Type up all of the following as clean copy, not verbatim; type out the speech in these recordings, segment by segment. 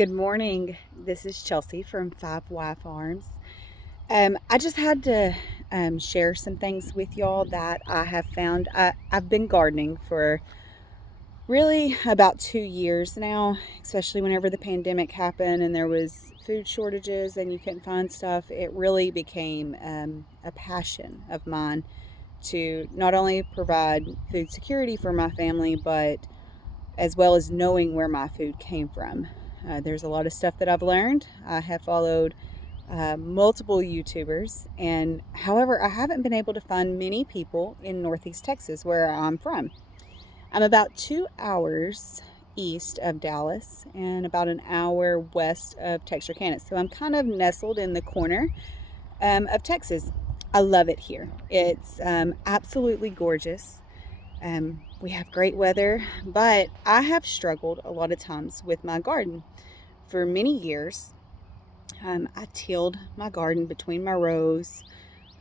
Good morning. This is Chelsea from 5Y Farms. I just had to share some things with y'all that I have found. I've been gardening for really about 2 years now, especially whenever the pandemic happened and there was food shortages and you couldn't find stuff. It really became a passion of mine to not only provide food security for my family, but as well as knowing where my food came from. There's a lot of stuff that I've learned. I have followed multiple YouTubers, and however, I haven't been able to find many people in Northeast Texas, where I'm from. I'm about 2 hours east of Dallas and about an hour west of Texarkana. So I'm kind of nestled in the corner of Texas. I love it here. It's absolutely gorgeous. We have great weather, but I have struggled a lot of times with my garden. For many years, I tilled my garden between my rows.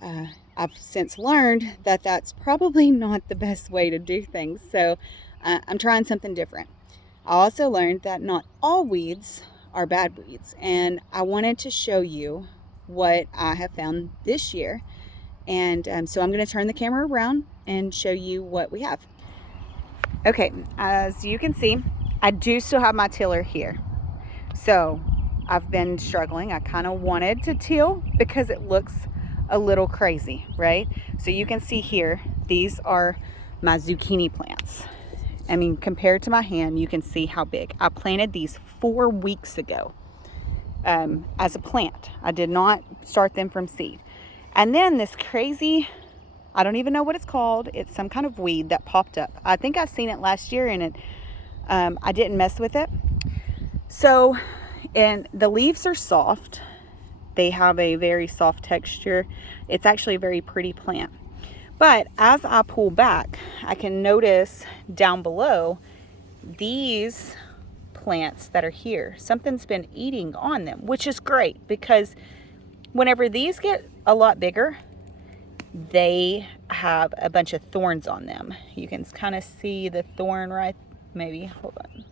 I've since learned that that's probably not the best way to do things, so I'm trying something different. I also learned that not all weeds are bad weeds, and I wanted to show you what I have found this year. And so I'm going to turn the camera around and show you what we have. Okay, as you can see, I do still have my tiller here. So I've been struggling. I kind of wanted to till because it looks a little crazy, right? So you can see here, these are my zucchini plants. I mean, compared to my hand, you can see how big. I planted these 4 weeks ago as a plant. I did not start them from seed. And then this crazy, I don't even know what it's called. It's some kind of weed that popped up. I think I've seen it last year and I didn't mess with it. So, and the leaves are soft. They have a very soft texture. It's actually a very pretty plant. But as I pull back, I can notice down below these plants that are here. Something's been eating on them, which is great because whenever these get a lot bigger, they have a bunch of thorns on them. You can kind of see the thorn right, maybe, hold on.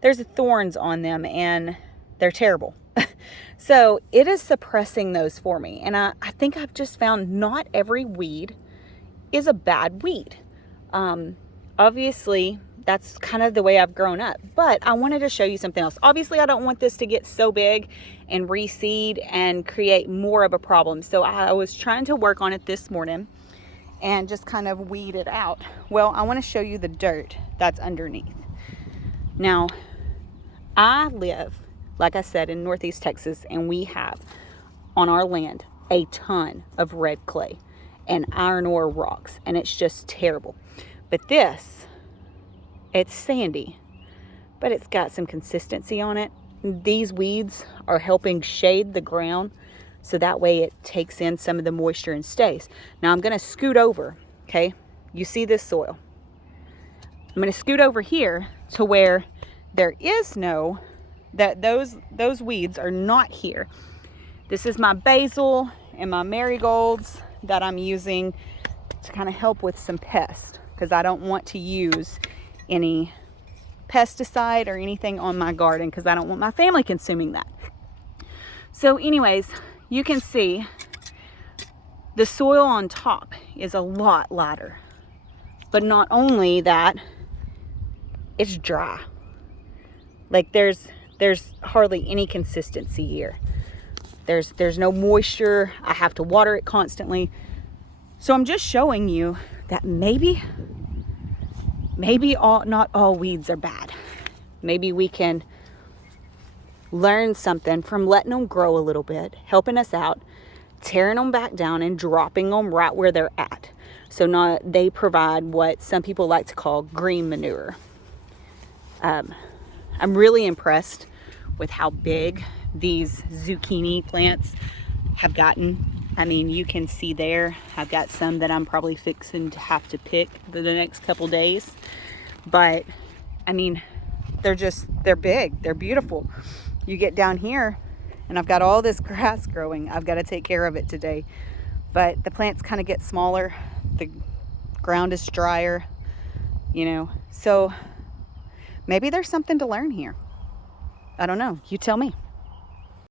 There's thorns on them and they're terrible. So it is suppressing those for me. And I think I've just found not every weed is a bad weed. Obviously, that's kind of the way I've grown up. But I wanted to show you something else. Obviously, I don't want this to get so big and reseed and create more of a problem. So I was trying to work on it this morning and just kind of weed it out. Well, I want to show you the dirt that's underneath. Now, I live, like I said, in Northeast Texas, and we have on our land a ton of red clay and iron ore rocks, and it's just terrible. But this, it's sandy, but it's got some consistency on it. These weeds are helping shade the ground so that way it takes in some of the moisture and stays. Now I'm going to scoot over, okay? You see this soil. I'm going to scoot over here to where there is no, that those weeds are not here. This is my basil and my marigolds that I'm using to kind of help with some pests because I don't want to use any pesticide or anything on my garden because I don't want my family consuming that. So anyways, you can see the soil on top is a lot lighter. But not only that, it's dry. Like there's hardly any consistency here. There's no moisture. I have to water it constantly. So I'm just showing you that maybe not all weeds are bad. Maybe we can learn something from letting them grow a little bit, helping us out, tearing them back down and dropping them right where they're at. So now they provide what some people like to call green manure. I'm really impressed with how big these zucchini plants have gotten. I mean, you can see there, I've got some that I'm probably fixing to have to pick for the next couple days. But I mean, they're big, they're beautiful. You get down here and I've got all this grass growing. I've got to take care of it today. But the plants kind of get smaller. The ground is drier, you know. So maybe there's something to learn here. I don't know. You tell me.